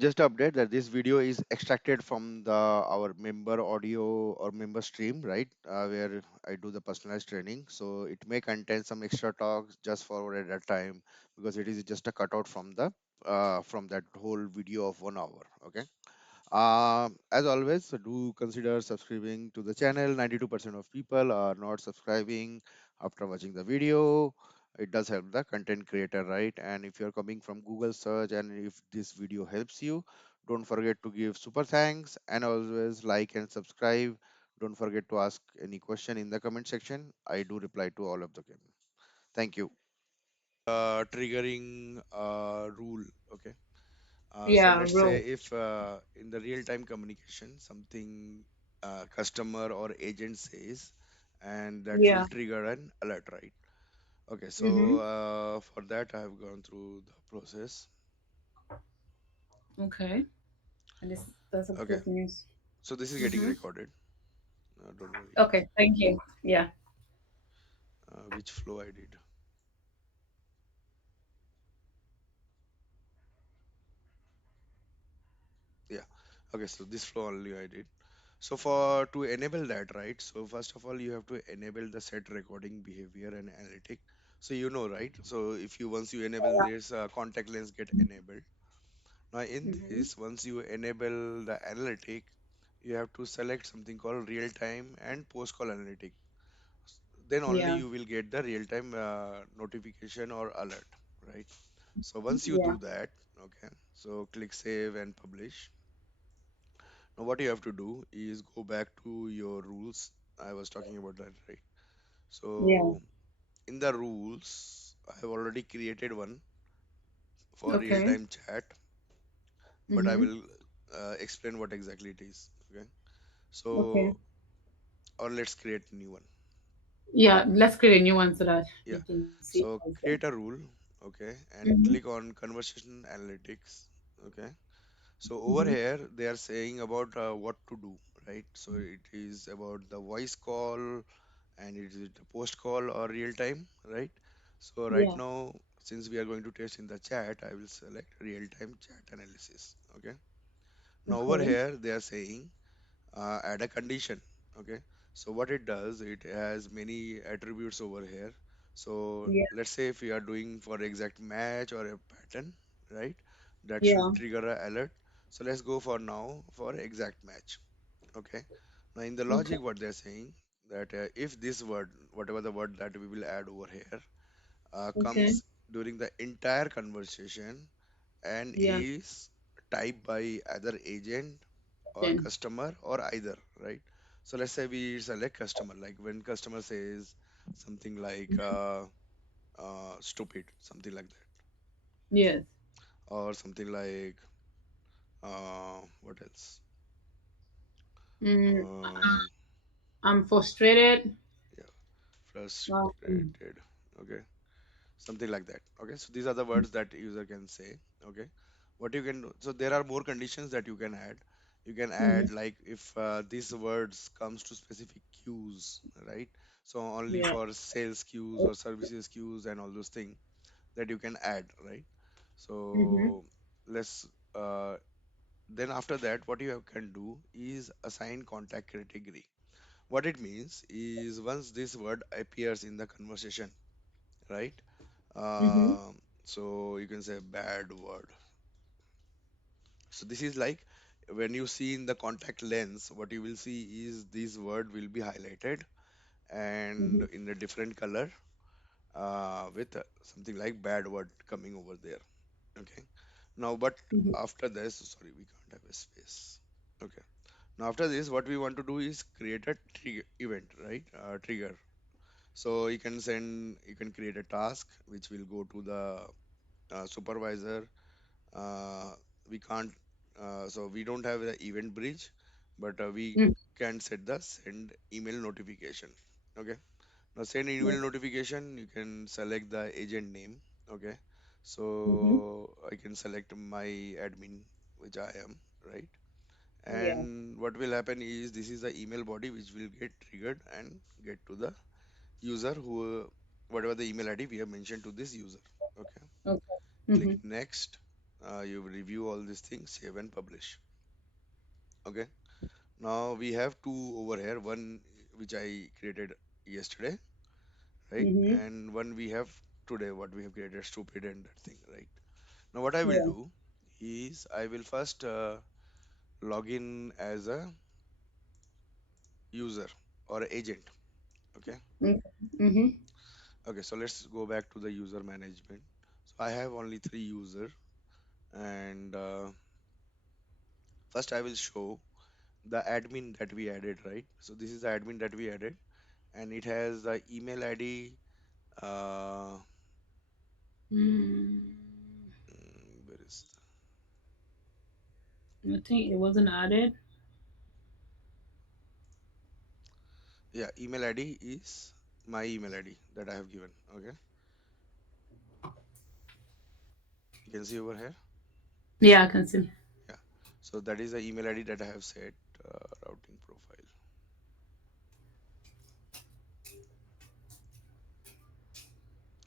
Just to update that this video is extracted from the our member audio or member stream, right? Where I do the personalized training. So it may contain some extra talks just for at that time because it is just a cutout from that whole video of 1 hour. Okay. As always, so do consider subscribing to the channel. 92% of people are not subscribing after watching the video. It does help the content creator, right? And if you're coming from Google search and if this video helps you, don't forget to give super thanks and always like and subscribe. Don't forget to ask any question in the comment section. I do reply to all of the them. Thank you. Triggering rule. Okay. So Yeah, let's say bro. if in the real-time communication something customer or agent says, and that will Yeah. trigger an alert, right? Okay, so Mm-hmm. for that I have gone through the process. Okay. And that's a Okay, good news. so this is getting Mm-hmm. recorded. Don't worry. Okay, thank you. Yeah. Which flow I did. Yeah. Okay, so this flow only I did. So for to enable that, right? So first of all, you have to enable the set recording behavior and analytic. So you know, right? So if you once you enable this, contact lens get enabled. Now in Mm-hmm. this, once you enable the analytic, you have to select something called real time and post call analytic. Then only Yeah. you will get the real time notification or alert, right? So once you Yeah. do that, okay, so click save and publish. Now, what you have to do is go back to your rules. I was talking about that, right? Yeah. So, in the rules, I have already created one for real Okay. time chat, but I Mm-hmm. will explain what exactly it is. Okay. Okay. So, or let's create a new one. Yeah, let's create a new one so that Yeah. we can see how So, it's going. create a rule, okay, and Mm-hmm. click on conversation analytics. Okay. So over Mm-hmm. here, they are saying about what to do, right? So it is about the voice call, and it is a post call or real time, right? So right Yeah. now, since we are going to test in the chat, I will select real time chat analysis. Okay. Now over Okay. here, they are saying add a condition. Okay. So what it does, it has many attributes over here. So Yeah. let's say if we are doing for exact match or a pattern, right? That Yeah. should trigger a alert. So let's go for now for exact match. Okay. Now in the Okay. logic, what they're saying that if this word, whatever the word that we will add over here, Okay. comes during the entire conversation and Yeah. is typed by either agent or Then. customer or either, right? So let's say we select customer, like when customer says something like stupid, something like that, Yes. or something like what else? Mm, Um, I'm frustrated. yeah, Um, frustrated. Okay, something like that. Okay, so these are the words that user can say. Okay, what you can do, so there are more conditions that you can add. You can mhm. add like if these words comes to specific queues, right? So only Yeah. for sales queues or services queues and all those things that you can add, right? Mm-hmm. So let's then after that what you can do is assign contact category. What it means is once this word appears in the conversation, right? Mm-hmm. So you can say bad word. So this is like when you see in the contact lens, what you will see is this word will be highlighted and Mm-hmm. in a different color with something like bad word coming over there. Okay. Now, but Mm-hmm. after this, sorry, we can't have a space. Okay. Now after this, what we want to do is create a trigger event, right? Trigger. So you can create a task which will go to the supervisor. uh, we can't so we don't have the event bridge, but we Mm-hmm. can set the send email notification. Okay, now send Yeah. email notification, you can select the agent name. Okay, Mm-hmm. so I can select my admin, which I am, right? Yeah. And what will happen is this is the email body which will get triggered and get to the user who whatever the email id we have mentioned to this user. Okay, Okay. click Mm-hmm. next. You review all these things, save and publish. Okay. Now we have two over here. One which I created yesterday, right? Mm-hmm. And one we have today, what we have created, stupid and that thing, right? Now what I will Yeah. do is I will first log in as a user or agent. Okay. Mm-hmm. Okay. So let's go back to the user management. So I have only three user, and first I will show the admin that we added, right? So this is the admin that we added, and it has the email ID. Uh, Mm. where is I think it wasn't added. yeah, email ID is my email ID that I have given. Okay, you can see over here. Yeah, I can see. Yeah, so that is the email ID that I have set. Routing profile.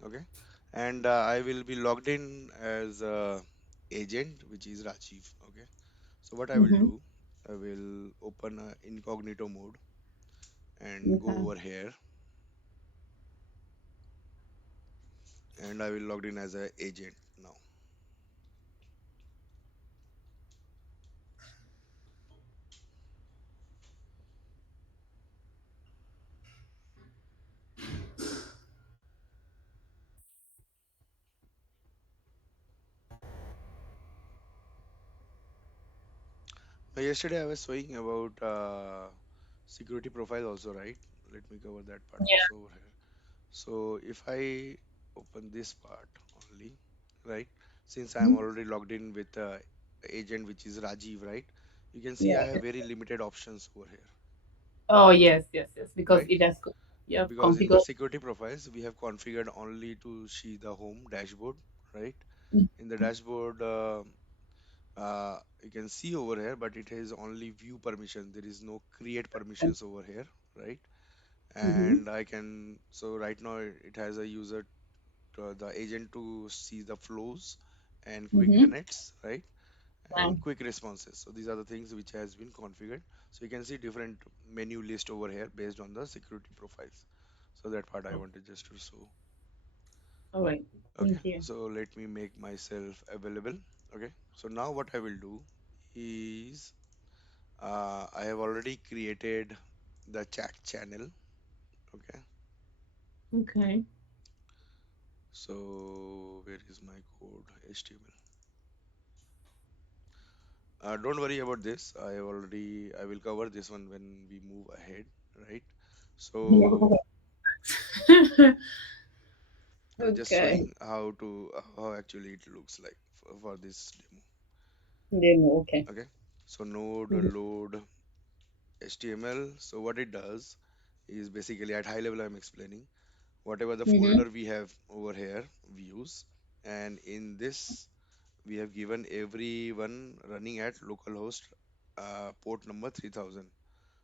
Okay, and I will be logged in as agent, which is Rajiv. Okay, so what I will Mm-hmm. do, I will open incognito mode and go Okay. over here, and I will logged in as a agent now. Yesterday I was showing about security profile also, right? Let me cover that part Yeah. also over here. So if I open this part only, right? Since I'm Mhm. already logged in with agent, which is Rajiv, right? You can see I Yeah. have very limited options over here, Oh yes, yes, yes. Because right? it has Yeah, yeah because in the configured. security profiles, we have configured only to see the home dashboard, right? Mhm. In the dashboard, you can see over here, but it has only view permission. There is no create permissions over here, right? Mhm. And I can, so right now it has a user, the agent to see the flows and quick Mhm. connects, right? Yeah. And quick responses. So these are the things which has been configured. So you can see different menu list over here based on the security profiles. So that part I wanted just to show. All right. Okay, Thank you. so let me make myself available. Okay, so now what I will do is I have already created the chat channel. Okay, Okay. so where is my code? HTML. Don't worry about this. I will cover this one when we move ahead, right? So just Okay. showing how to how actually it looks like for this demo. Demo. Okay. Okay, so node Mhm. load HTML. So what it does is basically at high level I'm explaining whatever the Mhm. folder we have over here views, and in this we have given everyone running at localhost port number 3000.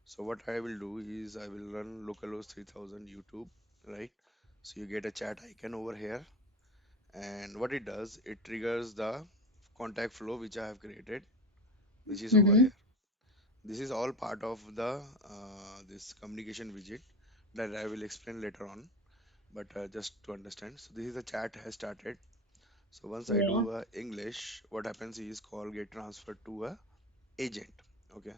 So what I will do is I will run localhost 3000 YouTube, right? So you get a chat icon over here, and what it does, it triggers the contact flow which I have created, which is over Mhm. here. This is all part of the this communication widget that I will explain later on. But just to understand, so this is the chat has started. So once I Yeah. do English, what happens is call get transferred to a agent. Okay.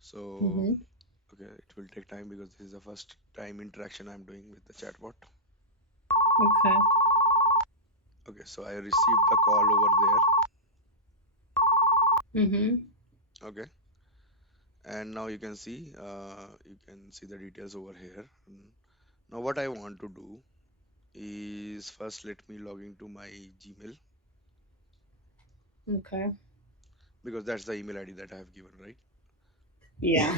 So Mhm. okay, it will take time because this is the first time interaction I'm doing with the chatbot. Okay. Okay, so I received the call over there. Mhm. Okay, and now you can see the details over here. Now what I want to do is first let me log into my Gmail Okay. because that's the email ID that I have given, right? Yeah.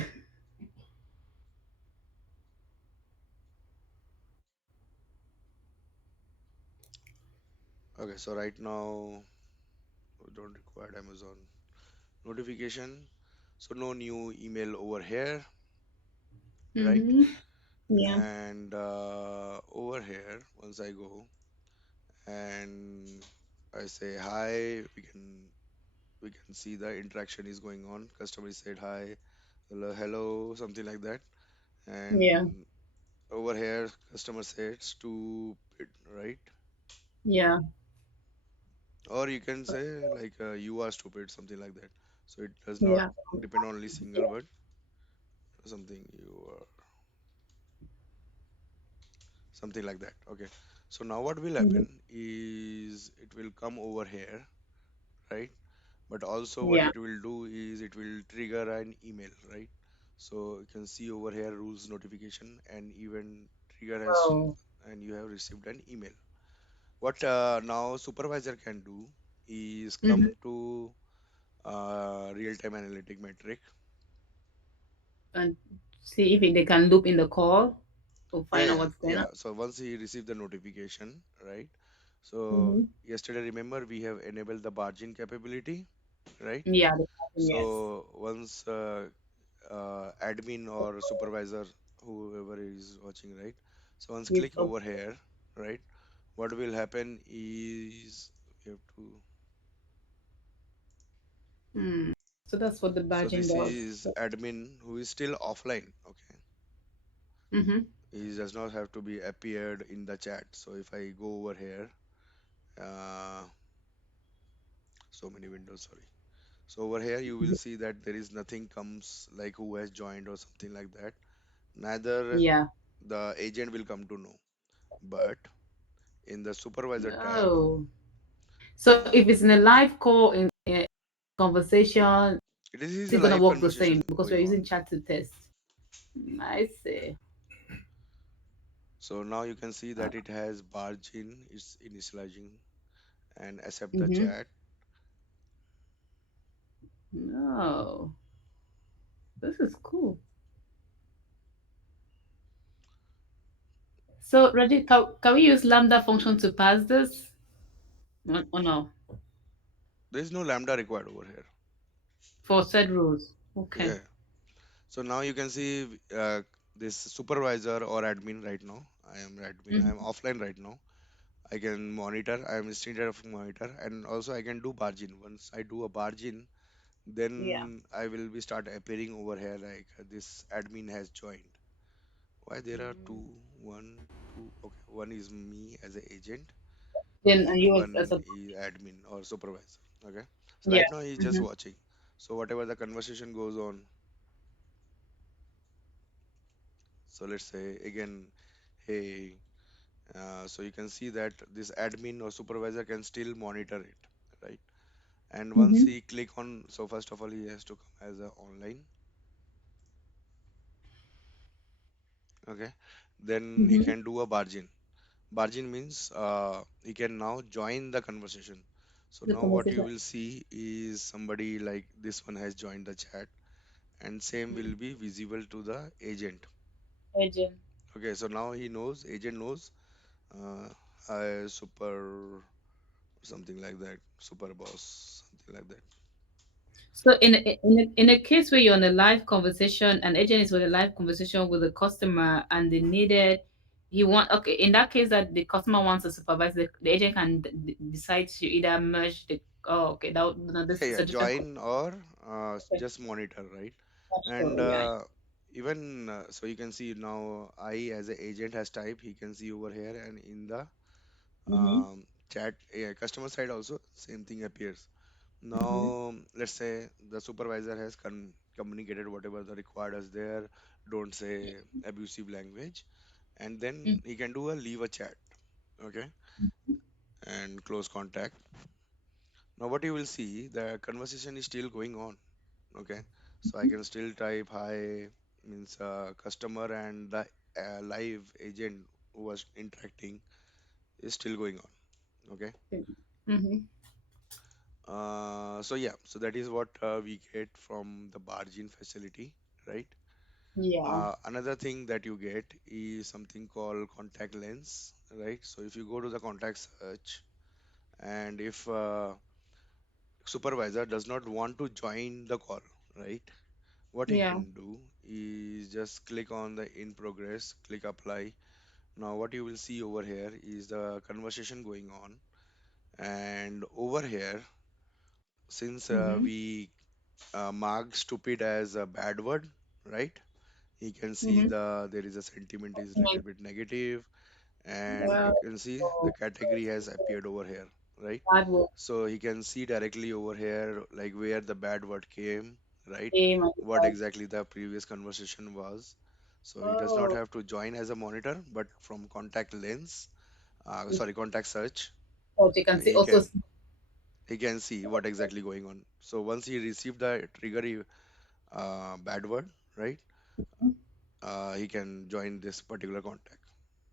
Okay, so right now we don't require Amazon notification, so no new email over here, right? Mhm. Yeah. And over here, once I go and I say hi, we can see the interaction is going on. Customer said hi, hello, hello, something like that. Yeah. And over here, customer said stupid, right? Yeah. Or you can say like you are stupid, something like that. So it does not Yeah. depend on only single word, something you are, something like that. Okay. So now what will Mhm. happen is it will come over here, right? But also what Yeah. it will do is it will trigger an email, right? So you can see over here rules notification and even trigger has, Oh. and you have received an email. What now supervisor can do is Hmm. come to real-time analytic metric. And see if they can loop in the call to Yeah, find out yeah, what's going on. yeah. So once he received the notification, right? So Mm-hmm. yesterday, remember we have enabled the barging capability, right? Yeah. Yes. So once admin or supervisor, whoever is watching, right? So once Yes. click over here, right? What will happen is we have to. Hmm. So that's what the So badging this does. is admin who is still offline. Okay, Mm-hmm. he does not have to be appeared in the chat. So if I go over here, uh, so many windows. Sorry. So over here you will see that there is nothing comes like who has joined or something like that. Neither Yeah. the agent will come to know. But in the supervisor tab, Oh. So uh, if it's in a live call in a conversation, it is a it's gonna live work the same conversation because we're going on. using chat to test. I see. So now you can see that it has barge in, it's initializing and accept the Mm-hmm. chat. No, this is cool. So, Raji, can we use Lambda function to pass this? Or no? There is no lambda required over here. For said rules. Okay. Yeah. So now you can see this supervisor or admin right now. I am admin. I am Mm-hmm. offline right now. I can monitor. I am instead of monitor, and also I can do barge in. Once I do a barge in, Yeah. then I will be start appearing over here like this admin has joined. Why there are Mm. two? One, two. Okay, one is me as an agent, Then and and you as one a is admin or supervisor. Okay, so yeah. right now he's just Mm-hmm. watching. So whatever the conversation goes on, so let's say again, hey, so you can see that this admin or supervisor can still monitor it, right? And once Mm-hmm. he click on, so first of all he has to come as a online, okay? Then he Mm-hmm. can do a bargain. Bargain means he can now join the conversation. So The now what you conversation will see is somebody like this one has joined the chat, and same will be visible to the agent. agent. Okay, so now he knows, agent knows, uh, hi, super, something like that, super boss, something like that. So in a case where you're on a live conversation, an agent is with a live conversation with a customer and they needed you want okay in that case that the customer wants to supervise the agent can decide to either merge the oh okay no, this Yeah, is yeah, a different join or okay. just monitor, right? Sure, And yeah. even so you can see now I as an agent has type, he can see over here and in the Mm-hmm. um, chat, yeah, customer side also same thing appears. Mm-hmm. Now let's say the supervisor has communicated whatever the required is there, don't say abusive language, and then he can do a leave a chat, okay, and close contact. Now what you will see, the conversation is still going on, okay, so I can still type hi, means customer and the live agent who was interacting is still going on, okay. Mm-hmm. So yeah, so that is what we get from the bargain facility, right? Yeah. Another thing that you get is something called contact lens, right? So if you go to the contact search, and if supervisor does not want to join the call, right? What he Yeah. can do is just click on the in progress, click apply. Now what you will see over here is the conversation going on, And over here, since Mm-hmm. we mark stupid as a bad word, right? He can see Mm-hmm. there is a sentiment is little bit negative, and Well, you can see the category has appeared over here, right? bad work So he can see directly over here like where the bad word came, right? came and What like, exactly the previous conversation was. So he does not oh, have to join as a monitor, but from contact lens, it- sorry, contact search, but you can see he also can he can see what exactly going on. So once he received the trigger bad word, right? He can join this particular contact.